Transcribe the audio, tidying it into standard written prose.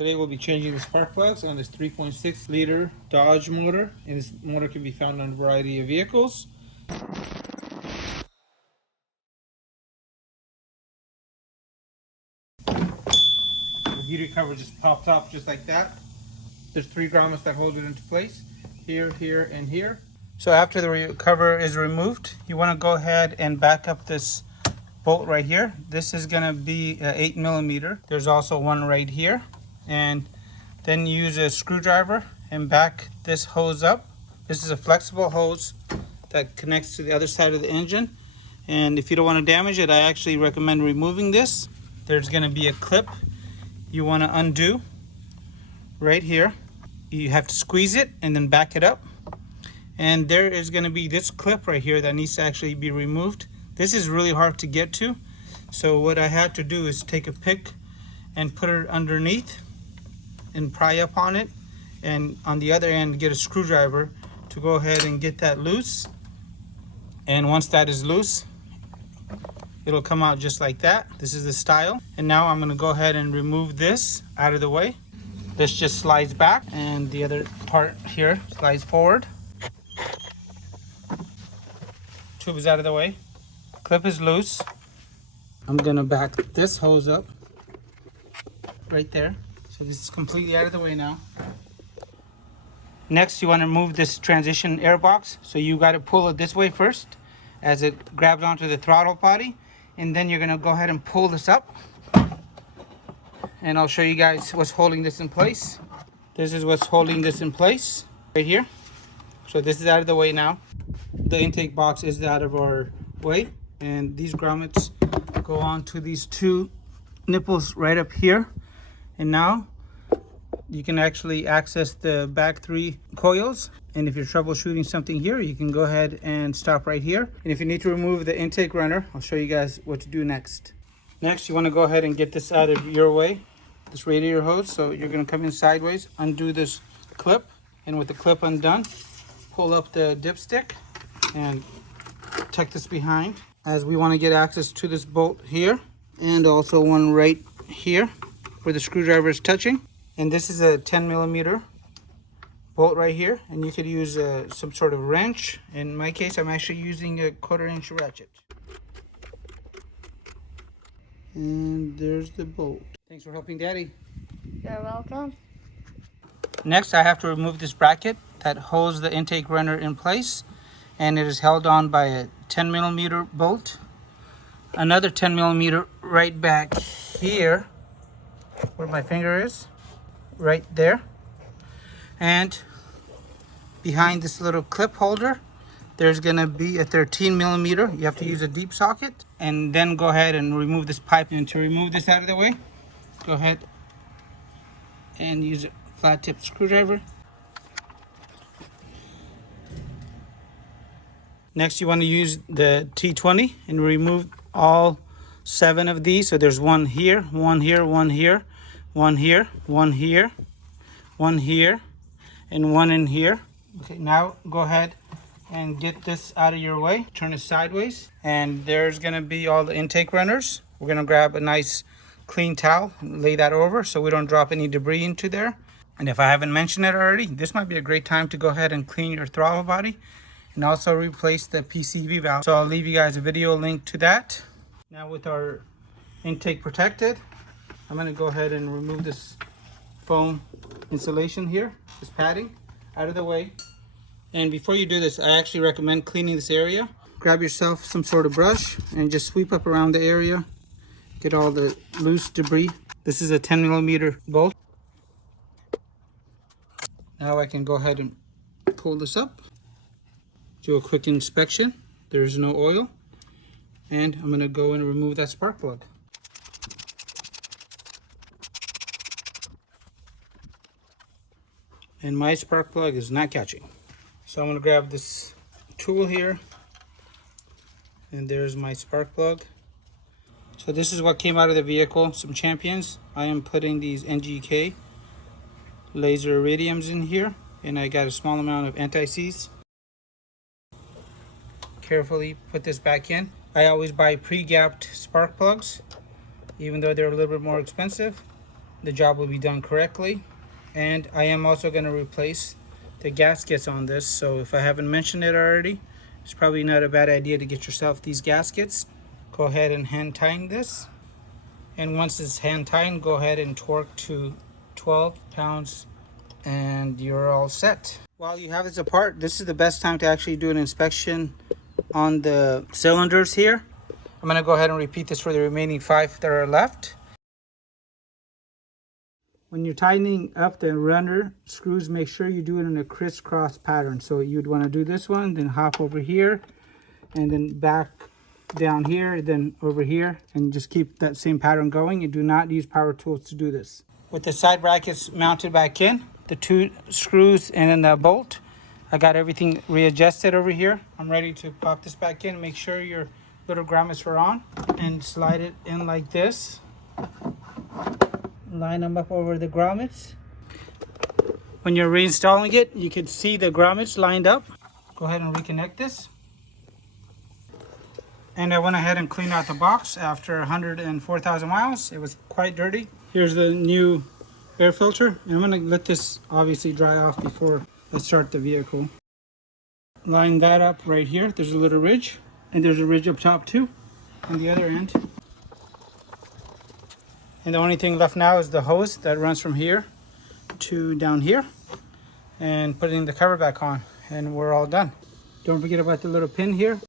Today we'll be changing the spark plugs on this 3.6 liter Dodge motor, and this motor can be found on a variety of vehicles. The VIDIQ cover just pops off just like that. There's 3 grommets that hold it into place, here, here, and here. So after the cover is removed, you want to go ahead and back up this bolt right here. This is going to be 8mm. There's also one right here. And then use a screwdriver and back this hose up. This is a flexible hose that connects to the other side of the engine. And if you don't want to damage it, I actually recommend removing this. There's going to be a clip you want to undo right here. You have to squeeze it and then back it up. And there is going to be this clip right here that needs to actually be removed. This is really hard to get to. So what I had to do is take a pick and put it underneath and pry up on it, and on the other end get a screwdriver to go ahead and get that loose. And once that is loose, it'll come out just like that. This is the style. And now I'm going to go ahead and remove this out of the way. This just slides back and the other part here slides forward. Tube is out of the way. Clip is loose. I'm going to back this hose up right there. So this is completely out of the way now. Next, you want to remove this transition air box. So you got to pull it this way first as it grabs onto the throttle body. And then you're going to go ahead and pull this up. And I'll show you guys what's holding this in place. This is what's holding this in place right here. So this is out of the way now. The intake box is out of our way. And these grommets go on to these 2 nipples right up here. And now you can actually access the back 3 coils. And if you're troubleshooting something here, you can go ahead and stop right here. And if you need to remove the intake runner, I'll show you guys what to do next. Next, you want to go ahead and get this out of your way, this radiator hose. So you're going to come in sideways, undo this clip, and with the clip undone, pull up the dipstick and tuck this behind, as we want to get access to this bolt here, and also one right here where the screwdriver is touching. And this is a 10mm bolt right here, and you could use some sort of wrench. In my case, I'm actually using a 1/4-inch ratchet. And there's the bolt. Thanks for helping Daddy. You're welcome. Next, I have to remove this bracket that holds the intake runner in place, and it is held on by a 10mm bolt. Another 10mm right back here where my finger is, right there. And behind this little clip holder, there's gonna be a 13mm. You have to use a deep socket, and then go ahead and remove this pipe. And to remove this out of the way, go ahead and use a flat tip screwdriver. Next, you want to use the T20 and remove all 7 of these. So there's one here, one here, one here, one here, one here, one here, and one in here. Okay, now go ahead and get this out of your way. Turn it sideways, and there's gonna be all the intake runners. We're gonna grab a nice clean towel and lay that over so we don't drop any debris into there. And if I haven't mentioned it already, this might be a great time to go ahead and clean your throttle body and also replace the PCV valve. So I'll leave you guys a video link to that. Now with our intake protected, I'm gonna go ahead and remove this foam insulation here, this padding, out of the way. And before you do this, I actually recommend cleaning this area. Grab yourself some sort of brush and just sweep up around the area. Get all the loose debris. This is a 10mm bolt. Now I can go ahead and pull this up. Do a quick inspection. There's no oil. And I'm gonna go and remove that spark plug. And my spark plug is not catching. So I'm gonna grab this tool here, and there's my spark plug. So this is what came out of the vehicle, some champions. I am putting these NGK laser iridiums in here, and I got a small amount of anti-seize. Carefully put this back in. I always buy pre-gapped spark plugs, even though they're a little bit more expensive. the job will be done correctly. And I am also going to replace the gaskets on this. So if I haven't mentioned it already, it's probably not a bad idea to get yourself these gaskets. Go ahead and hand tighten this. And once it's hand tightened, go ahead and torque to 12 pounds and you're all set. While you have this apart, this is the best time to actually do an inspection on the cylinders here. I'm going to go ahead and repeat this for the remaining 5 that are left. When you're tightening up the runner screws, make sure you do it in a crisscross pattern. So you'd want to do this one, then hop over here, and then back down here, then over here, and just keep that same pattern going. You do not use power tools to do this. With the side brackets mounted back in, the 2 screws and then the bolt, I got everything readjusted over here. I'm ready to pop this back in. Make sure your little grommets are on and slide it in like this. Line them up over the grommets. When you're reinstalling it, you can see the grommets lined up. Go ahead and reconnect this. And I went ahead and cleaned out the box after 104,000 miles. It was quite dirty. Here's the new air filter. And I'm going to let this obviously dry off before I start the vehicle. Line that up right here. There's a little ridge. And there's a ridge up top too on the other end. And the only thing left now is the hose that runs from here to down here. And putting the cover back on. And we're all done. Don't forget about the little pin here.